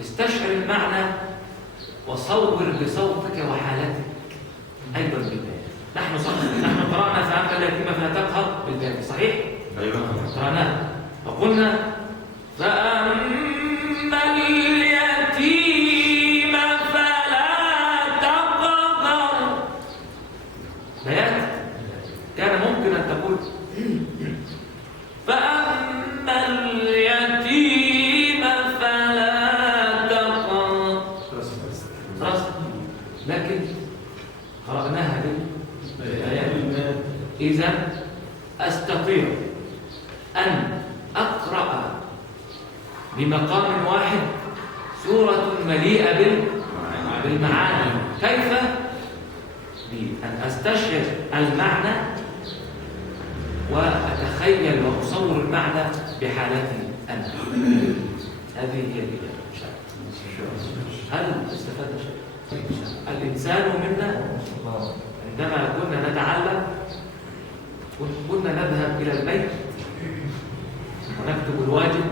استشعر المعنى وصور بصوتك وحالتك أيضا بالباب. نحن قرأنا فأما اليتيم فلا تقهر بالباب، صحيح؟ أيوة قرأناه وقلنا فأما اليتيم فلا تقهر. بيان كان ممكن أن تقول فأما اليتيم فلا تقهر، لكن قرأناها بالبيان. إذا أستطيع أن أقرأ بمقام واحد سورة مليئة بالمعاني. كيف؟ بأن أستشعر المعنى وأتخيل وأصور المعنى بحالتي أنا. هذه هي الإجابة إن شاء الله. هل استفدنا شيء؟ الإنسان منا عندما كنا نتعلم كنا نذهب إلى البيت ونكتب الواجب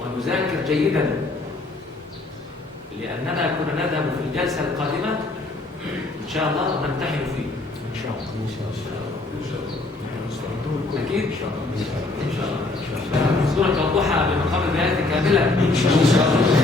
ونذاكر جيدا، لأننا كنا نذهب في الجلسة القادمة إن شاء الله ونمتحن فيه إن شاء الله. أكيد إن شاء الله. سورة الضحى بمقام البيات كاملة إن شاء الله.